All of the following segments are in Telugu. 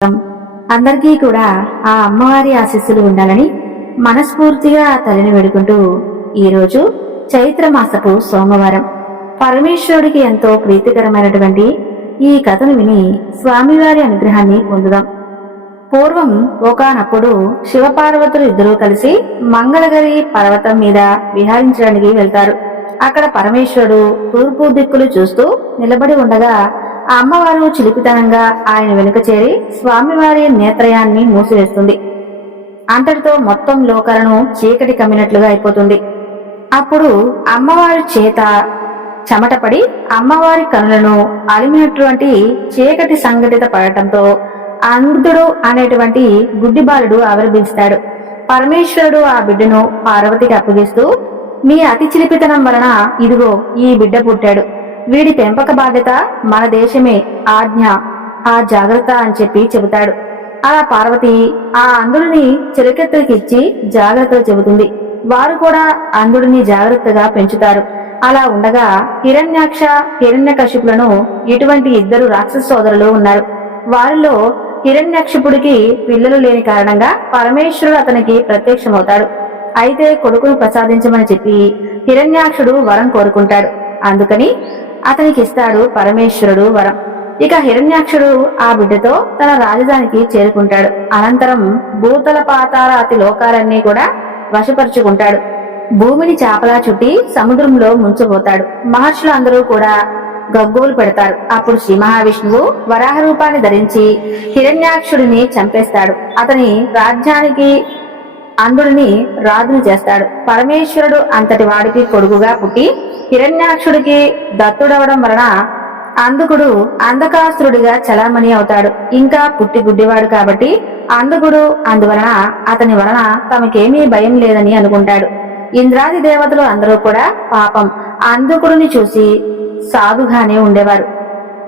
అందరికీ కూడా ఆ అమ్మవారి ఆశీస్సులు ఉండాలని మనస్ఫూర్తిగా ఆ తల్లిని వేడుకుంటూ ఈరోజు చైత్రమాసపు సోమవారం పరమేశ్వరుడికి ఎంతో ప్రీతికరమైనటువంటి ఈ కథను విని స్వామివారి అనుగ్రహాన్ని పొందుదాం. పూర్వం ఒకానప్పుడు శివపార్వతులు ఇద్దరూ కలిసి మంగళగిరి పర్వతం మీద విహరించడానికి వెళ్తారు. అక్కడ పరమేశ్వరుడు తూర్పు దిక్కులు చూస్తూ నిలబడి ఉండగా ఆ అమ్మవారు చిలిపితనంగా ఆయన వెనుక చేరి స్వామివారి నేత్రయాన్ని మూసివేస్తుంది. అంతటితో మొత్తం లోకలను చీకటి కమ్మినట్లుగా అయిపోతుంది. అప్పుడు అమ్మవారి చేత చెమటపడి అమ్మవారి కనులను అలిమినటువంటి చీకటి సంఘటిత పడటంతో అంధుడు అనేటువంటి గుడ్డి బాలుడు ఆవిర్భవిస్తాడు. పరమేశ్వరుడు ఆ బిడ్డను పార్వతికి అప్పగిస్తూ, మీ అతి చిలిపితనం వలన ఇదిగో ఈ బిడ్డ పుట్టాడు. వీడి పెంపక బాధ్యత మన దేశమే, ఆజ్ఞ, ఆ జాగ్రత్త అని చెప్పి చెబుతాడు. అలా పార్వతి ఆ అంధుడిని చిరకెత్తులకిచ్చి జాగ్రత్తలు చెబుతుంది. వారు కూడా అంధుడిని జాగ్రత్తగా పెంచుతారు. అలా ఉండగా హిరణ్యాక్ష, హిరణ్యకశిపులను ఇటువంటి ఇద్దరు రాక్షస సోదరులు ఉన్నారు. వారిలో హిరణ్యక్షిపుడికి పిల్లలు లేని కారణంగా పరమేశ్వరుడు అతనికి ప్రత్యక్షమవుతాడు. అయితే కొడుకును ప్రసాదించమని చెప్పి హిరణ్యాక్షుడు వరం కోరుకుంటాడు. అందుకని అతనికి ఇస్తాడు పరమేశ్వరుడు వరం. ఇక హిరణ్యాక్షుడు ఆ బిడ్డతో తన రాజధానికి చేరుకుంటాడు. అనంతరం భూతల పాతాల అతి లోకాలన్నీ కూడా వశపరుచుకుంటాడు. భూమిని చాపలా చుట్టి సముద్రంలో ముంచబోతాడు. మహర్షులు అందరూ కూడా గగ్గోలు పెడతారు. అప్పుడు శ్రీ మహావిష్ణువు వరాహ రూపాన్ని ధరించి హిరణ్యాక్షుడిని చంపేస్తాడు. అతని రాజ్యానికి అంధుడిని రాజుని చేస్తాడు. పరమేశ్వరుడు అంతటి వాడికి కొడుకుగా పుట్టి హిరణ్యాక్షుడికి దత్తుడవడం వలన అంధకుడు అంధకాసురుడిగా చలామణి అవుతాడు. ఇంకా పుట్టి గుడ్డివాడు కాబట్టి అంధకుడు అందువలన అతని వలన తమకేమీ భయం లేదని అనుకుంటాడు. ఇంద్రాది దేవతలు అందరూ కూడా పాపం అంధకుడిని చూసి సాధుగానే ఉండేవారు.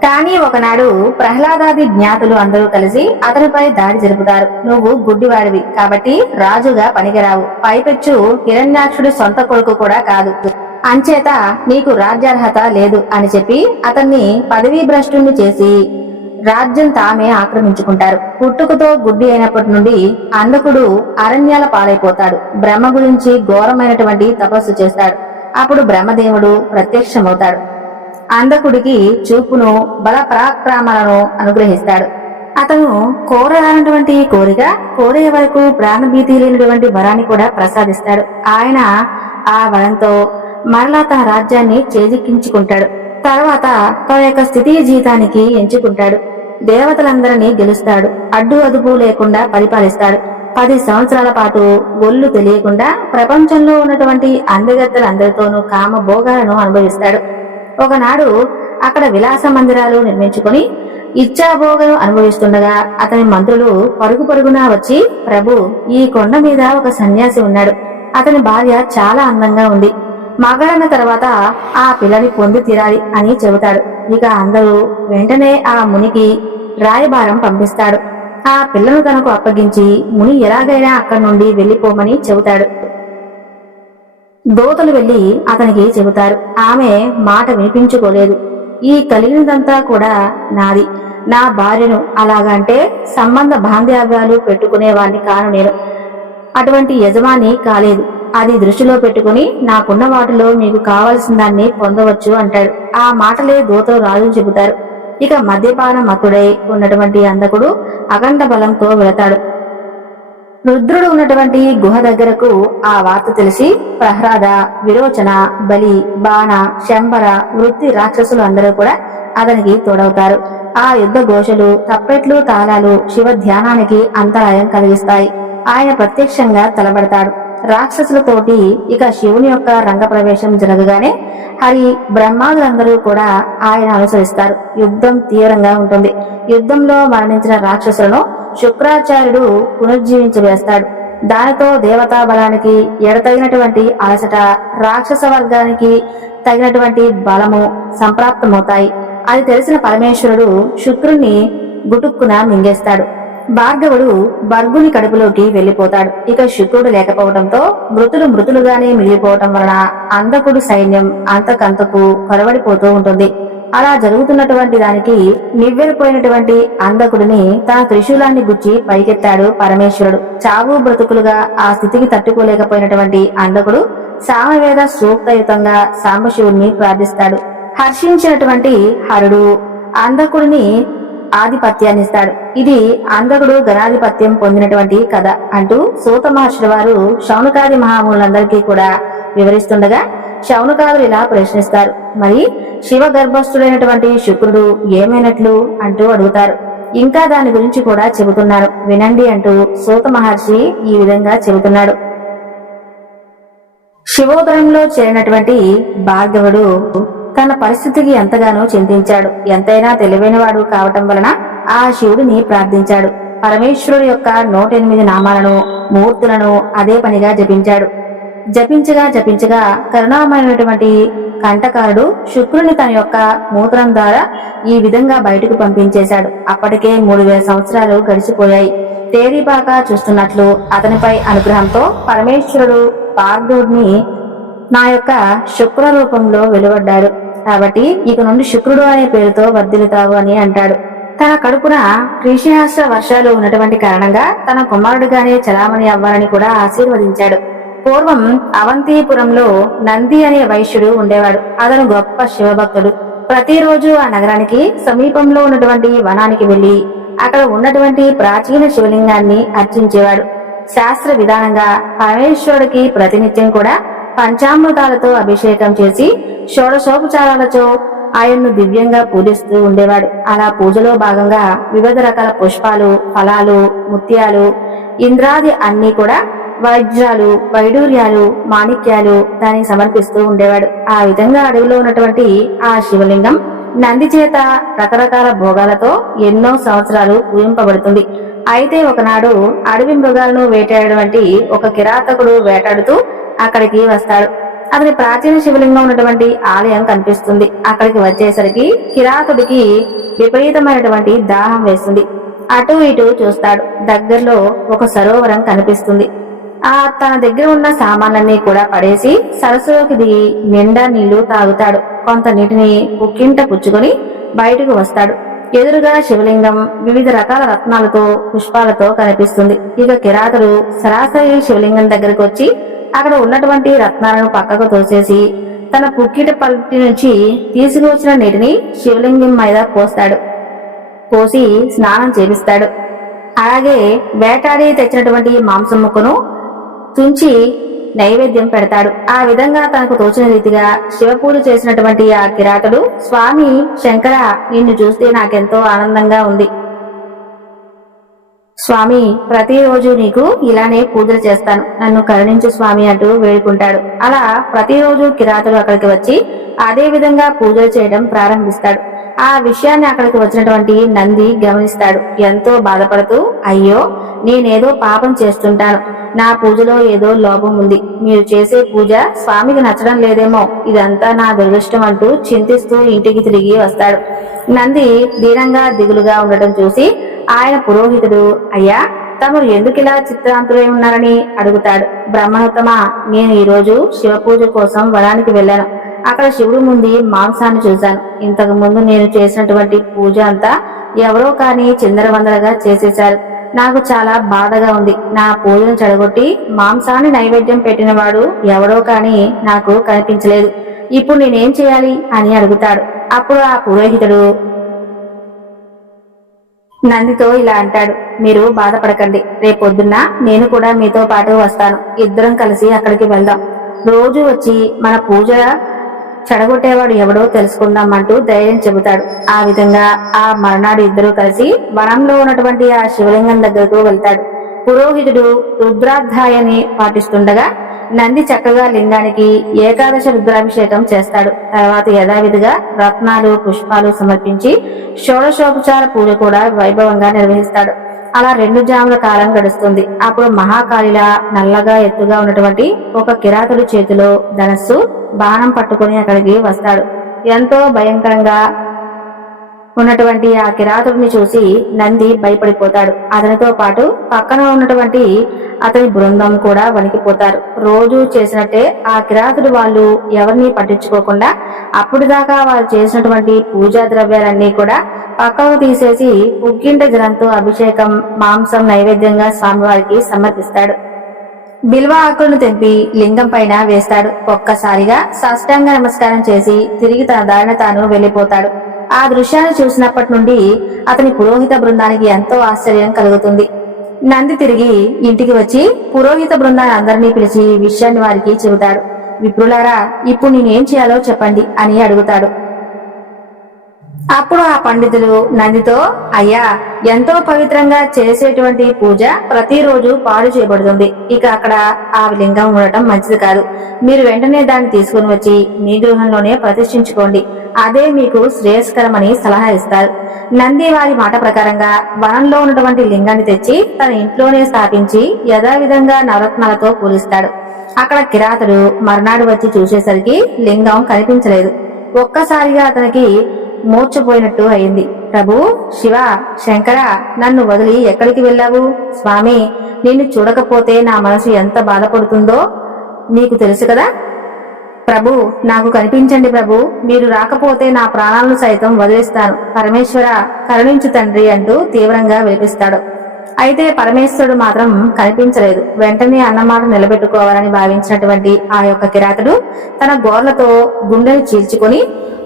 కానీ ఒకనాడు ప్రహ్లాదాది జ్ఞాతులు అందరూ కలిసి అతనిపై దాడి జరుపుతారు. నువ్వు గుడ్డివాడివి కాబట్టి రాజుగా పనికిరావు, పైపెచ్చు హిరణ్యాక్షుడి సొంత కొడుకు కూడా కాదు, అంచేత నీకు రాజ్యార్హత లేదు అని చెప్పి అతన్ని పదవీ భ్రష్టుణ్ణి చేసి రాజ్యం తామే ఆక్రమించుకుంటారు. పుట్టుకతో గుడ్డి అయినప్పటి నుండి అంధకుడు అరణ్యాల పాలైపోతాడు. బ్రహ్మ గురించి ఘోరమైనటువంటి తపస్సు చేస్తాడు. అప్పుడు బ్రహ్మదేవుడు ప్రత్యక్షమవుతాడు. అంధకుడికి చూపును, బల పరాక్రమాలను అనుగ్రహిస్తాడు. అతను కోరరానటువంటి కోరిక కోరే వరకు ప్రాణభీతి లేనటువంటి వరాన్ని కూడా ప్రసాదిస్తాడు. ఆయన ఆ వరంతో మరలా తన రాజ్యాన్ని చేజిక్కించుకుంటాడు. తర్వాత తన యొక్క స్థితి జీతానికి ఎంచుకుంటాడు. దేవతలందరినీ గెలుస్తాడు. అడ్డు అదుపు లేకుండా పరిపాలిస్తాడు. 10 సంవత్సరాల పాటు ఒళ్ళు తెలియకుండా ప్రపంచంలో ఉన్నటువంటి అందగత్తెలందరితోనూ కామ భోగాలను అనుభవిస్తాడు. ఒకనాడు అక్కడ విలాస మందిరాలు నిర్మించుకుని ఇచ్చాభోగను అనుభవిస్తుండగా అతని మంత్రులు పరుగు పరుగున వచ్చి, ప్రభు, ఈ కొండ మీద ఒక సన్యాసి ఉన్నాడు. అతని భార్య చాలా అందంగా ఉంది. మగాడన్న తర్వాత ఆ పిల్లని పొంది తీరాలి అని చెబుతాడు. ఇక అందరూ వెంటనే ఆ మునికి రాయబారం పంపిస్తాడు. ఆ పిల్లను తనకు అప్పగించి ముని ఎలాగైనా అక్కడి నుండి వెళ్లిపోమని చెబుతాడు. దోతలు వెళ్లి అతనికి చెబుతారు. ఆమె మాట వినిపించుకోలేదు. ఈ కలిగినదంతా కూడా నాది, నా భార్యను అలాగంటే సంబంధ బాంధవ్యాలు పెట్టుకునే వాడిని కాను నేను, అటువంటి యజమాని కాలేదు. అది దృష్టిలో పెట్టుకుని నాకున్న వాటిలో మీకు కావలసిన దాన్ని పొందవచ్చు అంటాడు. ఆ మాటలే దూతలు రాజు చెబుతారు. ఇక మద్యపాన మత్తుడై ఉన్నటువంటి అంధకుడు అఖండ బలంతో వెళతాడు. రుద్రుడు ఉన్నటువంటి గుహ దగ్గరకు ఆ వార్త తెలిసి ప్రహ్లాద, విరోచన, బలి, బాణ, శంబర, వృత్తి రాక్షసులు అందరూ కూడా అతనికి తోడవుతారు. ఆ యుద్ధ ఘోషలు, తప్పెట్లు, తాళాలు శివ ధ్యానానికి అంతరాయం కలిగిస్తాయి. ఆయన ప్రత్యక్షంగా తలబడతాడు. రాక్షసులతోటి ఇక శివుని యొక్క రంగ ప్రవేశం జరగగానే హరి, బ్రహ్మాదులందరూ కూడా ఆయన అనుసరిస్తారు. యుద్ధం తీవ్రంగా ఉంటుంది. యుద్ధంలో మరణించిన రాక్షసులను శుక్రాచార్యుడు పునర్జీవించవేస్తాడు. దానితో దేవతా బలానికి ఎడతగినటువంటి అలసట, రాక్షస వర్గానికి తగినటువంటి బలము సంప్రాప్తమవుతాయి. అది తెలిసిన పరమేశ్వరుడు శుక్రుణ్ణి గుటుక్కున మింగేస్తాడు. భార్గవుడు భర్గుని కడుపులోకి వెళ్లిపోతాడు. ఇక శుక్రుడు లేకపోవడంతో మృతులుగానే మిగిలిపోవటం వలన అంధకుడు సైన్యం అంతకంతకు కొరవడిపోతూ ఉంటుంది. అలా జరుగుతున్నటువంటి దానికి నివ్వెరపోయినటువంటి అంధకుడిని తన త్రిశూలాన్ని గుచ్చి పైకెత్తాడు పరమేశ్వరుడు. చావు బ్రతుకులుగా ఆ స్థితికి తట్టుకోలేకపోయినటువంటి అంధకుడు సామవేద సూక్తయుతంగా సాంబశివుణ్ణి ప్రార్థిస్తాడు. హర్షించినటువంటి హరుడు అంధకుడిని ఆధిపత్యాన్నిస్తాడు. ఇది అంధకుడు గణాధిపత్యం పొందినటువంటి కథ అంటూ సూత మహర్షుల వారు శౌనకాది మహాములందరికీ కూడా వివరిస్తుండగా శౌనకాదులు ఇలా ప్రశ్నిస్తారు. మరి శివ గర్భస్థుడైనటువంటి శుక్రుడు ఏమైనట్లు అంటూ అడుగుతారు. ఇంకా దాని గురించి కూడా చెబుతున్నారు వినండి అంటూ సూత మహర్షి ఈ విధంగా చెబుతున్నాడు. శివోదరంలో చేరినటువంటి భార్గవుడు తన పరిస్థితికి ఎంతగానో చింతించాడు. ఎంతైనా తెలివైనవాడు కావటం వలన ఆ శివుడిని ప్రార్థించాడు. పరమేశ్వరుడు యొక్క 108 నామాలను మూర్తులను అదే పనిగా జపించాడు. జపించగా కరుణామయమైనటువంటి కంటకారుడు శుక్రుని తన యొక్క మూత్రం ద్వారా ఈ విధంగా బయటకు పంపించేశాడు. అప్పటికే 3000 సంవత్సరాలు గడిచిపోయాయి. తేదీపాక చూస్తున్నట్లు అతనిపై అనుగ్రహంతో పరమేశ్వరుడు భార్గవుడిని నా యొక్క శుక్ర రూపంలో వెలువడ్డాడు. కాబట్టి ఇక నుండి శుక్రుడు అనే పేరుతో వర్ధిల్లుతావు అని అంటాడు. తన కడుపున కృషిహాస్య వర్షాలు ఉన్నటువంటి కారణంగా తన కుమారుడిగానే చలామణి అవ్వాలని కూడా ఆశీర్వదించాడు. పూర్వం అవంతిపురంలో నంది అనే వైశ్యుడు ఉండేవాడు. అతను గొప్ప శివభక్తుడు. ప్రతిరోజు ఆ నగరానికి సమీపంలో ఉన్నటువంటి వనానికి వెళ్లి అక్కడ ఉన్నటువంటి ప్రాచీన శివలింగాన్ని అర్చించేవాడు. శాస్త్ర విధానంగా పరమేశ్వరుడికి ప్రతినిత్యం కూడా పంచామృతాలతో అభిషేకం చేసి షోడశోపచారాలతో ఆయన్ను దివ్యంగా పూజిస్తూ ఉండేవాడు. అలా పూజలో భాగంగా వివిధ రకాల పుష్పాలు, ఫలాలు, ముత్యాలు, ఇంద్రాది అన్ని కూడా వజ్రాలు, వైడూర్యాలు, మాణిక్యాలు దానికి సమర్పిస్తూ ఉండేవాడు. ఆ విధంగా అడవిలో ఉన్నటువంటి ఆ శివలింగం నంది చేత రకరకాల భోగాలతో ఎన్నో సంవత్సరాలు పూజింపబడుతుంది. అయితే ఒకనాడు అడవి మృగాలను వేటాడేటువంటి ఒక కిరాతకుడు వేటాడుతూ అక్కడికి వస్తాడు. అతని ప్రాచీన శివలింగం ఉన్నటువంటి ఆలయం కనిపిస్తుంది. అక్కడికి వచ్చేసరికి కిరాతుడికి విపరీతమైనటువంటి దాహం వేస్తుంది. అటు ఇటు చూస్తాడు. దగ్గరలో ఒక సరోవరం కనిపిస్తుంది. తన దగ్గర ఉన్న సామాన్లన్నీ కూడా పడేసి సరస్సులోకి దిగి నిండా నీళ్లు తాగుతాడు. కొంత నీటిని పుక్కింట పుచ్చుకొని బయటకు వస్తాడు. ఎదురుగా శివలింగం వివిధ రకాల రత్నాలతో పుష్పాలతో కనిపిస్తుంది. ఇక కిరాతుడు సరాసరి శివలింగం దగ్గరకు వచ్చి అక్కడ ఉన్నటువంటి రత్నాలను పక్కకు తోసేసి తన పుక్కిట పల్టి నుంచి తీసుకువచ్చిన నీటిని శివలింగం మీద పోసి స్నానం చేపిస్తాడు. అలాగే వేటాడి తెచ్చినటువంటి మాంసం ముక్కను తుంచి నైవేద్యం పెడతాడు. ఆ విధంగా తనకు తోచిన రీతిగా శివపూజ చేసినటువంటి ఆ కిరాతుడు, స్వామి శంకర, నిన్ను చూస్తే నాకెంతో ఆనందంగా ఉంది. స్వామి, ప్రతిరోజు నీకు ఇలానే పూజలు చేస్తాను, నన్ను కరుణించు స్వామి అంటూ వేడుకుంటాడు. అలా ప్రతిరోజు కిరాతుడు అక్కడికి వచ్చి అదే విధంగా పూజలు చేయడం ప్రారంభిస్తాడు. ఆ విషయాన్ని అక్కడికి వచ్చినటువంటి నంది గమనిస్తాడు. ఎంతో బాధపడుతూ, అయ్యో, నేనేదో పాపం చేస్తుంటాను, నా పూజలో ఏదో లోపం ఉంది, మీరు చేసే పూజ స్వామికి నచ్చడం లేదేమో, ఇదంతా నా దురదృష్టం అంటూ చింతిస్తూ ఇంటికి తిరిగి వస్తాడు. నంది దీనంగా దిగులుగా ఉండటం చూసి ఆయన పురోహితుడు, అయ్యా, తమరు ఎందుకిలా చిత్రాంతులై ఉన్నారని అడుగుతాడు. బ్రహ్మణోత్తమ, నేను ఈరోజు శివ పూజ కోసం వనానికి వెళ్ళాను. అక్కడ శివుడు ముందు మాంసాన్ని చూశాను. ఇంతకు ముందు నేను చేసినటువంటి పూజ అంతా ఎవరో కాని చిందరవందరగా చేసేశారు. నాకు చాలా బాధగా ఉంది. నా పూజను చెడగొట్టి మాంసాన్ని నైవేద్యం పెట్టినవాడు ఎవరో కాని నాకు కనిపించలేదు. ఇప్పుడు నేనేం చేయాలి అని అడుగుతాడు. అప్పుడు ఆ పురోహితుడు నందితో ఇలా అంటాడు, మీరు బాధపడకండి, రేపొద్దున్న నేను కూడా మీతో పాటు వస్తాను. ఇద్దరం కలిసి అక్కడికి వెళ్దాం. రోజు వచ్చి మన పూజ చెడగొట్టేవాడు ఎవడో తెలుసుకుందాం అంటూ ధైర్యం చెబుతాడు. ఆ విధంగా ఆ మర్నాడు ఇద్దరూ కలిసి వనంలో ఉన్నటువంటి ఆ శివలింగం దగ్గరకు వెళ్తాడు. పురోహితుడు రుద్రాధ్యాయాన్ని పాటిస్తుండగా నంది చక్కగా లింగానికి ఏకాదశ రుద్రాభిషేకం చేస్తాడు. తర్వాత యథావిధిగా రత్నాలు, పుష్పాలు సమర్పించి షోడశోపచార పూజ కూడా వైభవంగా నిర్వహిస్తాడు. అలా 2 జాముల కాలం గడుస్తుంది. అప్పుడు మహాకాళిలా నల్లగా ఎత్తుగా ఉన్నటువంటి ఒక కిరాతుడి చేతిలో ధనస్సు, బాణం పట్టుకుని అక్కడికి వస్తాడు. ఎంతో భయంకరంగా ఉన్నటువంటి ఆ కిరాతుడిని చూసి నంది భయపడిపోతాడు. అతనితో పాటు పక్కన ఉన్నటువంటి అతని బృందం కూడా వణికిపోతారు. రోజు చేసినట్టే ఆ కిరాతుడు వాళ్ళు ఎవరిని పట్టించుకోకుండా అప్పుడు దాకా వారు చేసినటువంటి పూజా ద్రవ్యాలన్నీ కూడా పక్కకు తీసేసి ఉగ్గింట జలంతో అభిషేకం, మాంసం నైవేద్యంగా స్వామివారికి సమర్పిస్తాడు. బిల్వ ఆకులను తెంపి లింగం పైన వేస్తాడు. ఒక్కసారిగా సాష్టాంగ నమస్కారం చేసి తిరిగి తన దారిన తాను వెళ్లిపోతాడు. ఆ దృశ్యాన్ని చూసినప్పటి నుండి అతని పురోహిత బృందానికి ఎంతో ఆశ్చర్యం కలుగుతుంది. నంది తిరిగి ఇంటికి వచ్చి పురోహిత బృందాన్ని అందరినీ పిలిచి విషయాన్ని వారికి చెబుతాడు. విప్రులారా, ఇప్పుడు నేనేం చేయాలో చెప్పండి అని అడుగుతాడు. అప్పుడు ఆ పండితులు నందితో, అయ్యా, ఎంతో పవిత్రంగా చేసేటువంటి పూజ ప్రతిరోజు పాడు చేయబడుతుంది. ఇక అక్కడ ఆ లింగం ఉండటం మంచిది కాదు. మీరు వెంటనే దాన్ని తీసుకుని వచ్చి మీ గృహంలోనే ప్రతిష్ఠించుకోండి. అదే మీకు శ్రేయస్కరమని సలహా ఇస్తారు. నంది వారి మాట ప్రకారంగా వనంలో ఉన్నటువంటి లింగాన్ని తెచ్చి తన ఇంట్లోనే స్థాపించి యథావిధంగా నవరత్నాలతో పూజిస్తాడు. అక్కడ కిరాతుడు మర్నాడు వచ్చి చూసేసరికి లింగం కనిపించలేదు. ఒక్కసారిగా అతనికి మూర్చపోయినట్టు అయింది. ప్రభు, శివ, శంకర, నన్ను వదిలి ఎక్కడికి వెళ్ళావు? స్వామి, నిన్ను చూడకపోతే నా మనసు ఎంత బాధపడుతుందో నీకు తెలుసు కదా. ప్రభు, నాకు కనిపించండి ప్రభు, మీరు రాకపోతే నా ప్రాణాలను సైతం వదిలిస్తాను. పరమేశ్వర, కరుణించు తండ్రి అంటూ తీవ్రంగా విలిపిస్తాడు. అయితే పరమేశ్వరుడు మాత్రం కనిపించలేదు. వెంటనే అన్నమాట నిలబెట్టుకోవాలని భావించినటువంటి ఆ యొక్క కిరాతుడు తన గోర్లతో గుండెను చీల్చుకొని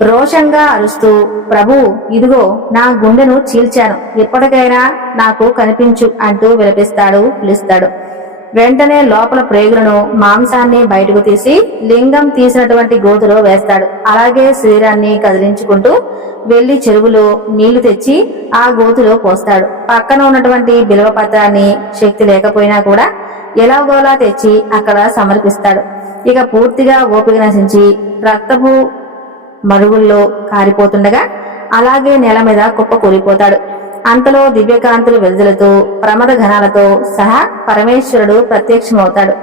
రోషంగా అరుస్తూ, ప్రభు, ఇదిగో నా గుండెను చీల్చాను, ఎప్పటికైనా నాకు కనిపించు అంటూ పిలుస్తాడు. వెంటనే లోపల ప్రేగులను, మాంసాన్ని బయటకు తీసి లింగం తీసినటువంటి గోతులో వేస్తాడు. అలాగే శరీరాన్ని కదిలించుకుంటూ వెళ్లి చెరువులో నీళ్లు తెచ్చి ఆ గోతులో పోస్తాడు. పక్కన ఉన్నటువంటి బిల్వ పత్రాన్ని శక్తి లేకపోయినా కూడా ఎలాగోలా తెచ్చి అక్కడ సమర్పిస్తాడు. ఇక పూర్తిగా ఓపిక నశించి రక్తపు మరుగుల్లో కారిపోతుండగా అలాగే నేల మీద కుప్ప కూలిపోతాడు. అంతలో దివ్యకాంతులు వెలుజులతో ప్రమద ఘనాలతో సహా పరమేశ్వరుడు ప్రత్యక్షమవుతాడు.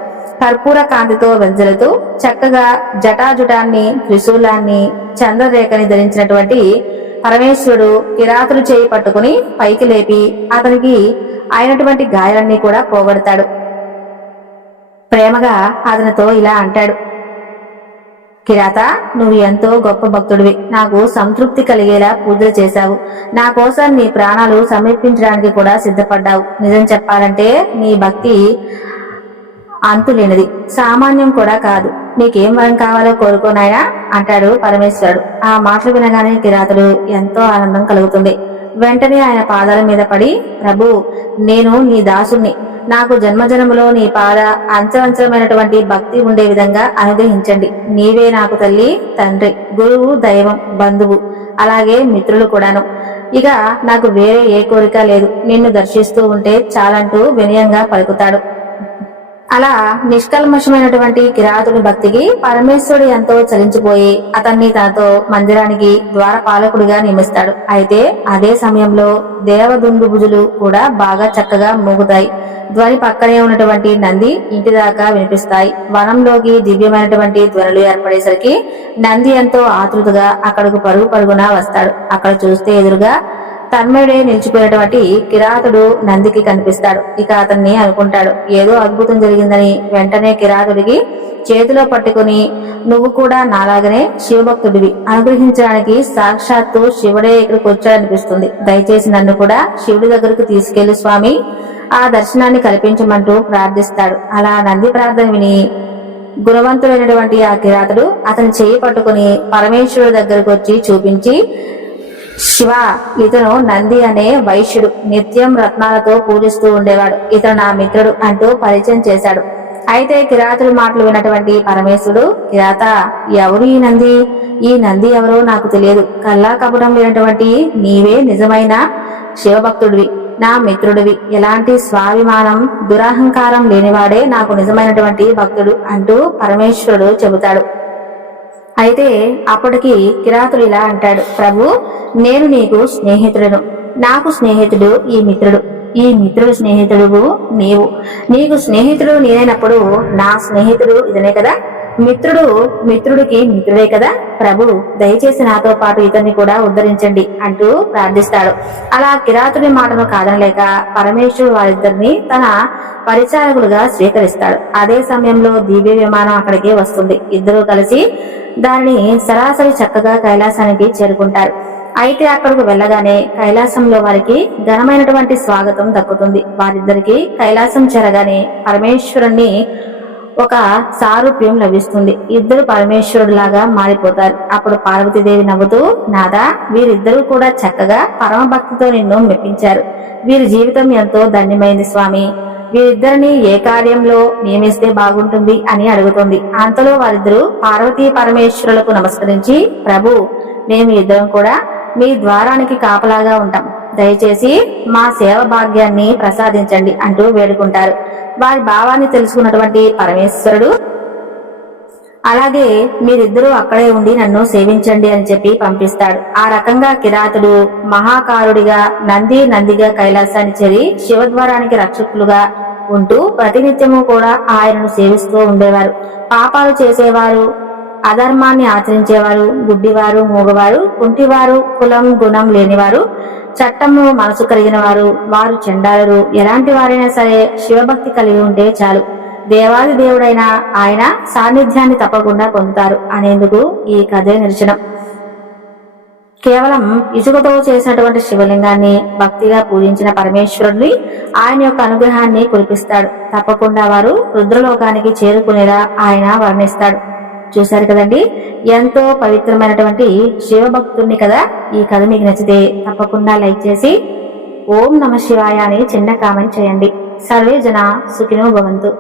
కర్పూర కాంతితో వెలుజులతో చక్కగా జటాజుటాన్ని, త్రిశూలాన్ని, చంద్రరేఖని ధరించినటువంటి పరమేశ్వరుడు కిరాతులు చేయి పట్టుకుని పైకి లేపి అతనికి అయినటువంటి గాయాలన్నీ కూడా పోగొడతాడు. ప్రేమగా అతనితో ఇలా అంటాడు. కిరాత, నువ్వు ఎంతో గొప్ప భక్తుడివి. నాకు సంతృప్తి కలిగేలా పూజలు చేశావు. నా కోసం నీ ప్రాణాలు సమర్పించడానికి కూడా సిద్ధపడ్డావు. నిజం చెప్పాలంటే నీ భక్తి అంతులేనిది, సామాన్యం కూడా కాదు. నీకేం వరం కావాలో కోరుకోనాయనా అంటాడు పరమేశ్వరుడు. ఆ మాటలు వినగానే కిరాతుడు ఎంతో ఆనందం కలుగుతుంది. వెంటనే ఆయన పాదాల మీద పడి, ప్రభు, నేను నీ దాసుణ్ణి. నాకు జన్మజన్మలో నీ పాద అంచలంచలమైనటువంటి భక్తి ఉండే విధంగా అనుగ్రహించండి. నీవే నాకు తల్లి, తండ్రి, గురువు, దైవం, బంధువు, అలాగే మిత్రులు కూడాను. ఇక నాకు వేరే ఏ కోరిక లేదు. నిన్ను దర్శిస్తూ ఉంటే చాలంటూ వినయంగా పలుకుతాడు. అలా నిష్కల్మషమైనటువంటి కిరాతుడి భక్తికి పరమేశ్వరుడు ఎంతో చలించిపోయి అతన్ని తనతో మందిరానికి ద్వారపాలకుడిగా నియమిస్తాడు. అయితే అదే సమయంలో దేవదుందుభుజులు కూడా బాగా చక్కగా మోగుతాయి. ధ్వని పక్కనే ఉన్నటువంటి నంది ఇంటి దాకా వినిపిస్తాయి. వనంలోకి దివ్యమైనటువంటి ధ్వనులు ఏర్పడేసరికి నంది ఎంతో ఆతృతగా అక్కడకు పరుగు పరుగున వస్తాడు. అక్కడ చూస్తే ఎదురుగా తన్మయుడే నిలిచిపోయినటువంటి కిరాతుడు నందికి కనిపిస్తాడు. ఇక అతన్ని అనుకుంటాడు, ఏదో అద్భుతం జరిగిందని. వెంటనే కిరాతుడికి చేతిలో పట్టుకుని, నువ్వు కూడా నాలాగనే శివభక్తుడివి, అనుగ్రహించడానికి సాక్షాత్తు శివుడే ఇక్కడికి వచ్చాడనిపిస్తుంది. దయచేసి నన్ను కూడా శివుడి దగ్గరకు తీసుకెళ్లు స్వామి, ఆ దర్శనాన్ని కల్పించమంటూ ప్రార్థిస్తాడు. అలా నంది ప్రార్థన విని గుణవంతుడైనటువంటి ఆ కిరాతుడు అతని చేయి పట్టుకుని పరమేశ్వరుడి దగ్గరకు వచ్చి చూపించి, శివ, ఇతను నంది అనే వైశ్యుడు, నిత్యం రత్నాలతో పూజిస్తూ ఉండేవాడు. ఇతను నా మిత్రుడు అంటూ పరిచయం చేశాడు. అయితే కిరాతుడి మాటలు విన్నటువంటి పరమేశ్వరుడు, కిరాత, ఎవరు ఈ నంది? ఈ నంది ఎవరో నాకు తెలియదు. కల్లా కపటం లేనటువంటి నీవే నిజమైన శివభక్తుడివి, నా మిత్రుడివి. ఎలాంటి స్వాభిమానం, దురహంకారం లేనివాడే నాకు నిజమైనటువంటి భక్తుడు అంటూ పరమేశ్వరుడు చెబుతాడు. అయితే అప్పటికి కిరాతుడు ఇలా అంటాడు, ప్రభు, నేను నీకు స్నేహితుడను. నాకు స్నేహితుడు ఈ మిత్రుడు, ఈ మిత్రుడు స్నేహితుడు నీవు. నీకు స్నేహితుడు నేనైనప్పుడు నా స్నేహితుడు ఇదనే కదా. మిత్రుడు మిత్రుడికి మిత్రుడే కదా ప్రభు, దయచేసి నాతో పాటు ఇతన్ని కూడా ఉద్ధరించండి అంటూ ప్రార్థిస్తాడు. అలా కిరాతుడి మాటను కాదనలేక పరమేశ్వరుడు వారిద్దరిని తన పరిచారకులుగా స్వీకరిస్తాడు. అదే సమయంలో దివ్య విమానం అక్కడికి వస్తుంది. ఇద్దరూ కలిసి దానిని సరాసరి చక్కగా కైలాసానికి చేరుకుంటారు. అయితే అక్కడికి వెళ్ళగానే కైలాసంలో వారికి ఘనమైనటువంటి స్వాగతం దక్కుతుంది. వారిద్దరికి కైలాసం చేరగానే పరమేశ్వరుణ్ణి ఒక సారూప్యం లభిస్తుంది. ఇద్దరు పరమేశ్వరుడిలాగా మారిపోతారు. అప్పుడు పార్వతీదేవి నవ్వుతూ, నాదా, వీరిద్దరూ కూడా చక్కగా పరమభక్తితో నిన్ను మెప్పించారు. వీరి జీవితం ఎంతో ధన్యమైంది స్వామి. వీరిద్దరిని ఏ కార్యంలో నియమిస్తే బాగుంటుంది అని అడుగుతుంది. అంతలో వారిద్దరూ పార్వతీ పరమేశ్వరులకు నమస్కరించి, ప్రభు, మేము ఇద్దరం కూడా మీ ద్వారానికి కాపలాగా ఉంటాం. దయచేసి మా సేవ భాగ్యాన్ని ప్రసాదించండి అంటూ వేడుకుంటారు. వారి భావాన్ని తెలుసుకున్నటువంటి పరమేశ్వరుడు, అలాగే మీరిద్దరూ అక్కడే ఉండి నన్ను సేవించండి అని చెప్పి పంపిస్తాడు. ఆ రకంగా కిరాతుడు మహాకారుడిగా నందిగా కైలాసాన్ని చేరి శివద్వారానికి రక్షకులుగా ఉంటూ ప్రతినిత్యము కూడా ఆయనను సేవిస్తూ ఉండేవారు. పాపాలు చేసేవారు, అధర్మాన్ని ఆచరించేవారు, గుడ్డివారు, మూగవారు, కుంటివారు, కులం గుణం లేనివారు, చట్టము మనసు కలిగిన వారు, వారు చండాలరు, ఎలాంటి వారైనా సరే శివభక్తి కలిగి ఉంటే చాలు, దేవాది దేవుడైన ఆయన సాన్నిధ్యాన్ని తప్పకుండా పొందుతారు అనేందుకు ఈ కథే నిదర్శనం. కేవలం ఇసుకతో చేసినటువంటి శివలింగాన్ని భక్తిగా పూజించిన పరమేశ్వరుడిని ఆయన యొక్క అనుగ్రహాన్ని కురిపిస్తాడు. తప్పకుండా వారు రుద్రలోకానికి చేరుకునేలా ఆయన వర్ణిస్తాడు. చూశారు కదండి, ఎంతో పవిత్రమైనటువంటి శివభక్తుడిని కదా. ఈ కథ మీకు నచ్చితే తప్పకుండా లైక్ చేసి ఓం నమ శివాయ అని చిన్న కామెంట్ చేయండి. సర్వే జన సుఖినో భవంతు.